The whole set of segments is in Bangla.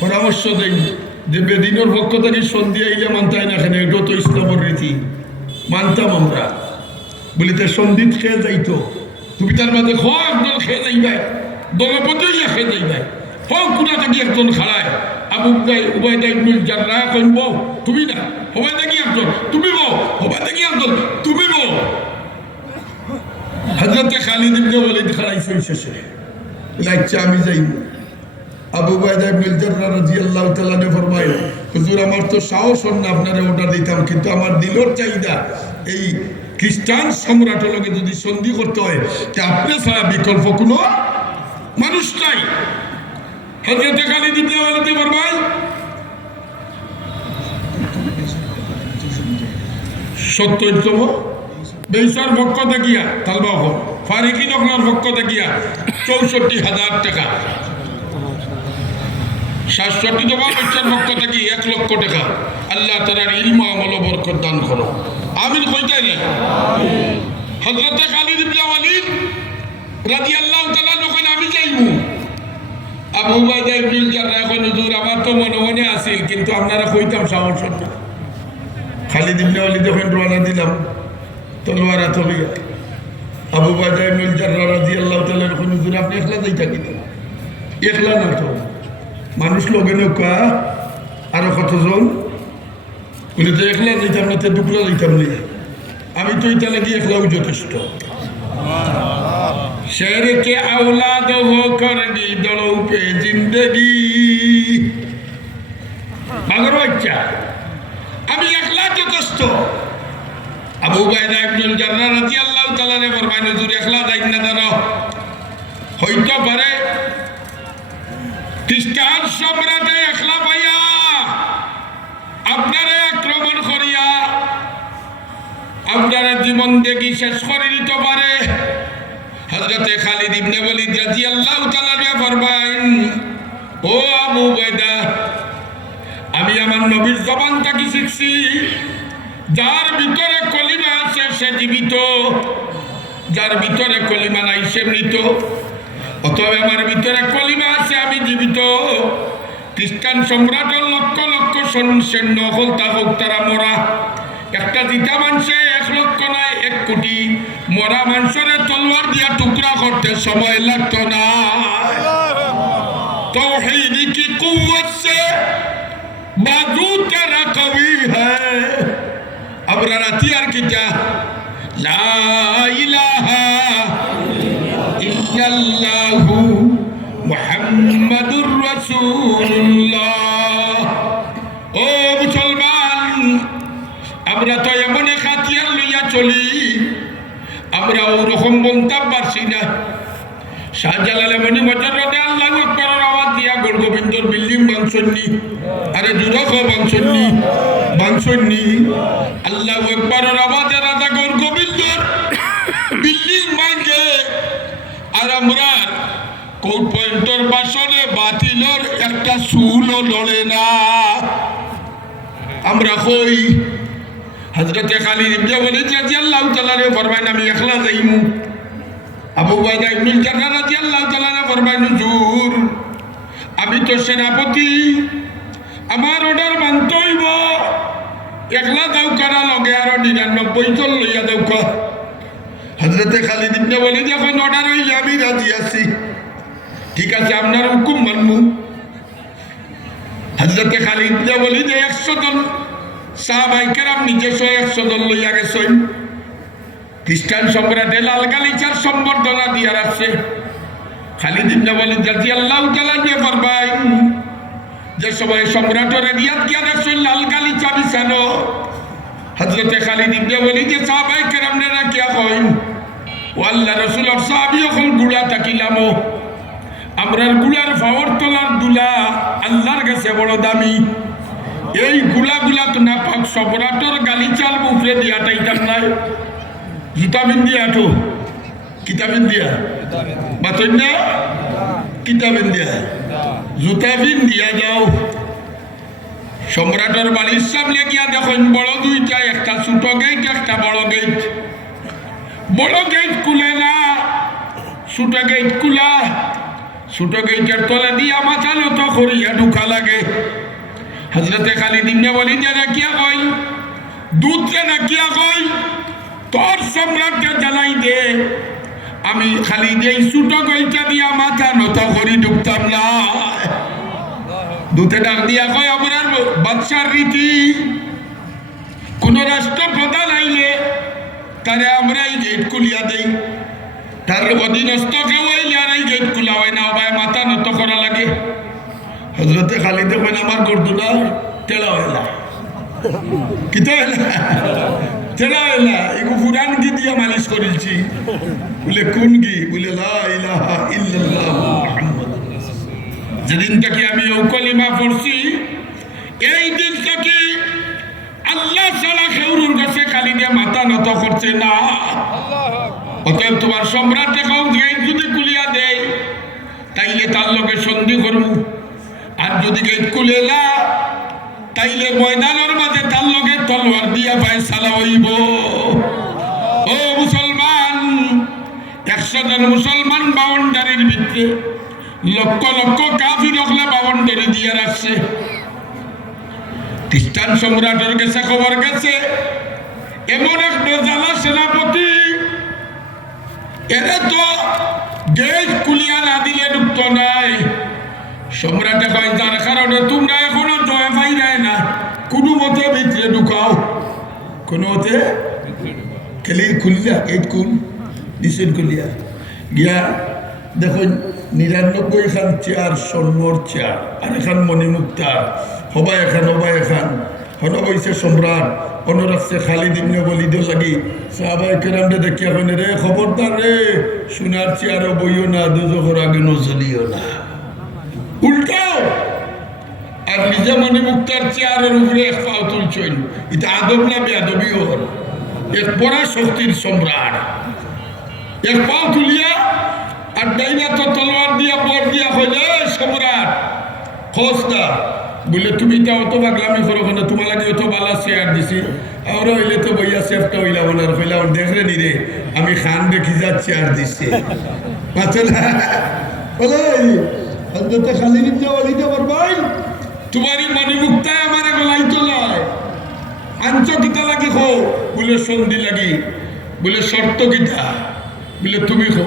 পরামর্শ দেই যে বেদিনের পক্ষ থেকে সন্ধি আইলে মানতাই না কেন, এটাও তো ইসলামের রীতি। মানতাম আমরা। বলিতে সন্ধিত খেয়ে যাইতো। তুমি তার মাঝে খ একদল খেয়ে যাইবাই দলপতি খেয়ে যাইবাই। হ কুড়া থাকি একজন খাড়ায়। আবু গাই উবাই দাই যারা কইব তুমি না। হবাই দেখি একজন। তুমি বউ হবাই দেখি একজন। তুমি বউ। হজরতে খালিদ ইবনে ওয়ালিদ খাড়াইছে শেষে। লাগছে আমি যাইব। আবু বাইদা ইবনুল জাররা রাদিয়াল্লাহু তাআলা নে ফরমায় হুজুর, আমার তো সাহস না, আপনারে অর্ডার দিতাম, কিন্তু আমার দিলর চাহিদা এই খ্রিস্টান সম্রাটের লগে যদি সন্ধি করতে হয়, তে আপনি ছাড়া বিকল্প কোনো মানুষ নাই। হজরতে খালিদ ইবনে ওয়ালিদ ফরমায় সত্তরতম বেসার পক্ষ দেখিয়া তালবা হোক ফারিকি নকলার পক্ষ দেখিয়া, চৌষট্টি হাজার টাকা। সাতষট্টি দফা বাচ্চার পক্ষ থেকে এক লক্ষ টাকা। আল্লাহ তালার ইলম আমল বরকত দান করো। আমিন কইতাই না হজরতে খালিদ ইবনে ওয়ালিদ রাদিয়াল্লাহু তাআলা যখন আমি যাইবো আবু উবাইদা ইবনুল জাররাহ এখন হুজুর, আমার তো মনে মনে আছিল কিন্তু আপনারা কইতাম সাহস না। খালিদ ইবনে ওয়ালিদ যখন রওনা দিলাম, তলোয়ার হইয়া, আবু বাজা ইবনুল জাররাহ রাদিয়াল্লাহু তাআলা যখন হুজুর, আপনি একলা যাইতা কিনা? একলা না তো। মানুষ লগে নৌকা, আর কতজন? বলে তো একলা যেতাম না, তো দুকলা যাইতাম না। আমি তো এটা লাগি একলাও যথেষ্ট। শের কে আওলাদ হো করবি দলৌ পে জিন্দগি। পাগর বাচ্চা, আমি একলা যথেষ্ট। আবু বাইদা ইবনুল জাররা রাদিয়াল্লাহু তাআলা রে ফরমায় হুজুর, একলা যাইন না দানো হইতে পারে খ্রিস্টান সম্রাটে একলা পাইয়া আপনারে আক্রমণ করিয়া আপনারা জীবন দেখি শেষ করে দিতে পারে। হজরতে খালিদ ইবনে ওয়ালিদ রাদিয়াল্লাহু তাআলা নে ফরমাইন ও আবু বাইদা আমি আমার নবীর জবান থেকে শিখছি, যার ভিতরে কলিমা আছে সে জীবিত, যার ভিতরে কলিমা নাই সে মৃত। অতএব আমার ভিতরে কলিমা আছে, আমি জীবিত। খ্রিস্টান সম্রাট লক্ষ লক্ষ সৈন্য হল তা হোক, তারা মরা। একটা দিতা মানুষে এক লক্ষ নয়, এক কোটি। মরা মানুষের তলোয়ার দিয়া টুকরা করতে সময় লাগত না। তো কি কুত সে? বাজু তারা কবি হ্যাঁ আমরা রাতি আর কি যা? লা ইলাহা রাসূলুল্লাহ। ও মুসলমান, আমরা তো এমন এক লইয়া চলি, আমরা ওরকম বলতাম পারছি না। শাহজালাল এমনি মজারতে আল্লাহ আকবরের আওয়াজ দিয়া গোর গোবিন্দর বিল্ডিং বাংশনি আরে দুরক বাংশনি বাংশনি আল্লাহ আকবরের আওয়াজে একটা চুলও লড়ে না। আমরা কই? হজরতে খালিদ ইবনে ওয়ালিদ রাদিয়াল্লাহু তাআলা রে ফরমাইন, আমি একলা যাইমু। আবু বাইদা ইবনুল জাররা রাদিয়াল্লাহু তাআলা নে ফরমাইন, হুজুর, আমি তো সেনাপতি। আমার অর্ডার মানতে হইব। একলা দাও কারা লগে? আরও নিরানব্বই জন লইয়া দাও কা। হজরতে খালিদ ইবনে ওয়ালিদ, এখন অর্ডার হইলে আমি রাজি আছি। ঠিক আছে, আপনার হুকুম হজরতে খালিদ ইবনে ওয়ালিদ একশো জন কেরাম নিজস্ব একশো জন লইয়া গেছেন। খ্রিস্টান সম্রাটে লাল গালিচার সম্বর্ধনা দিয়া রাখছে। খালিদ ইবনে ওয়ালিদ রাদিয়াল্লাহু তাআলা নিয়ে ফরমাই যে সময় সম্রাটের রিয়াদ গিয়া দেখছেন, লাল গালিচা বিছানো। হযরতে খালিদ ইবনে ওয়ালিদ সাহাবায়ে কেরাম নে রাখিয়া কইন ও আল্লাহ রাসূলের সাহাবী এখনগুলা তাকিলামো আমরারগুলার ফাওয়ার তোলার দুলা আল্লাহর কাছে বড় দামি। এই গুলা তো না পাক সম্রাটের গালিচার মুখে দিয়া টাইতাম নাই। জুতাবিন দিয়া তো। কিতাবিন দিয়া। বাতন না? কিতাবিন দিয়া। জুতাবিন দিয়া যাও সম্রাটের বাড়ির সামনে গিয়া দেখুন, বড় দুইটা, একটা ছোট গেট, একটা বড় গেট। বড় গেট খুলে না, ছোট গেট খোলা। ছোট গেইটার তলে দিয়া মাথা নত করিয়া ঢুকা লাগে। হজরতে খালি দিনে বলি যে না কিয়া? কই দুধকে না কিয়া কই তোর সম্রাটকে জ্বালাই দে। আমি খালি দিয়ে ছোট গইটা দিয়া মাথা নত করি ঢুকতাম না। দুধে ডাক দিয়া কয় আমার বাদশার রীতি। কোন রাষ্ট্রপ্রধান আইলে তারে আমরা এই গেট খুলিয়া দেই। তার অধীনস্থ কেউ গেট খোলা হয় না, ভাই, মাথা নত করা লাগে। হজরতে খালি দেখবেন আমার না তেলা হইলা কিতা হইলা তেলা হইলা এগু পুরান কি দিয়া মালিশ করেছি বলে, কোন গি? বলে, লা ইলাহা ইল্লাল্লাহ মুহাম্মাদুর যেদিন থেকে আমি ও কলিমা পড়ছি, এই দিন থেকে আল্লাহ ছাড়া খেউরুর কাছে খালি দিয়ে মাথা নত করছে না। অতএব তোমার সম্রাট তাইলে তার লোকে সন্ধি করব। আর যদি তাইলে ময়দানের মাঝে তার লোকে তলোয়ার দিয়া পায় সালা হইব। ও মুসলমান, একশো জন মুসলমান বাউন্ডারির ভিতরে লক্ষ লক্ষ রকলে বাউন্ডারি দিয়ে রাখছে। খ্রিস্টান সম্রাটের কাছে খবর গেছে, এমন এক বেজালা সেনাপতি এরা তো গেট কুলিয়া না নাই। সম্রাটে কয়, যার কারণে তোমরা এখনও জয় পাই না, কোনো মতে ভিতরে ঢুকাও। কোনো মতে? খেলির খুলিয়া, গেট খুল নিষেধ খুলিয়া। গিয়া দেখুন, নিরানব্বই খান চেয়ার স্বর্ণর চেয়ার, আর এখান মণিমুক্তার হবাই এখান হবাই এখান। হন বইছে সম্রাট, হন রাখছে খালিদ ইবনে বলিদ লাগি। সাহাবাই কেরামটা দেখিয়া এখন রে খবরদার রে, সোনার চেয়ারও বইও না দুজোর আগে নজলিও না। উল্টাও আর নিজে মণিমুক্তার চেয়ারের উপরে এক পাও তুলছেন এটা আদব না বেআদবি হল। এক পরা শক্তির সম্রাট। এক পাও তুলিয়া আর ডাইনা তো তলোয়ার দিয়া বর দিয়া হইলে সম্রাট খোঁজটা বলে, তুমি তা অত বাগলামি করো কেন? তোমার লাগে অত বালা শেয়ার দিছি। আর হইলে তো বইয়া সেফটা হইলাম না হইলাম দেখরে নি রে আমি খান দেখি যা চেয়ার দিছে? পাচলা বলে হজরত খালিদ ইবনে ওয়ালিদ আমার ভাই। তোমারই মণিমুক্তায় আমার গলাই তোলায়। আঞ্চ কিতা লাগি খো, বলে সন্ধি লাগি। বলে শর্ত কিতা। বলে, তুমি খো।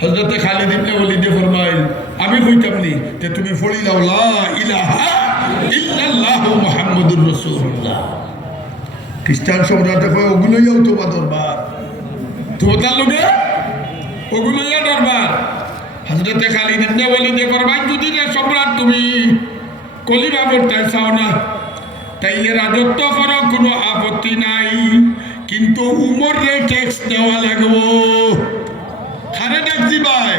হজরতে খালিদ ইবনে ওয়ালিদে ফরমাইল, আমি কইতাম নি তে তুমি ফড়ি লাও লা ইলাহা ইল্লাল্লাহু মুহাম্মাদুর রাসূলুল্লাহ। খ্রিস্টান সম্রাটে কয় ওগুলোই তোমার দরবার। তোমার লোকে? ওগুলোই দরবার। হজরতে খালিদ ইবনে ওয়ালিদে ফরমাইল যদি রে সম্রাট তুমি কলিমা পড়তে চাও না, তাইলে রাজত্ব করো, কোনো আপত্তি নাই। কিন্তু উমরে ট্যাক্স দেওয়া লাগবো। খারে ট্যাক্স দিবাই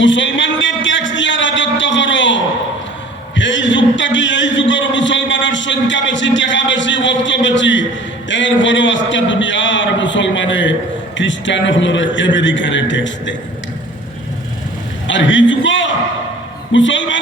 মুসলমানদের ট্যাক্স দিয়া রাজত্ব করো এই যুগটা কি এই যুগের মুসলমানের সংখ্যা বেশি টাকা বেশি বেশি এরপরে আস্তা দুনিয়ার মুসলমানে খ্রিস্টান হলো আমেরিকারে ট্যাক্স দেয়। আর হিজুক মুসলমান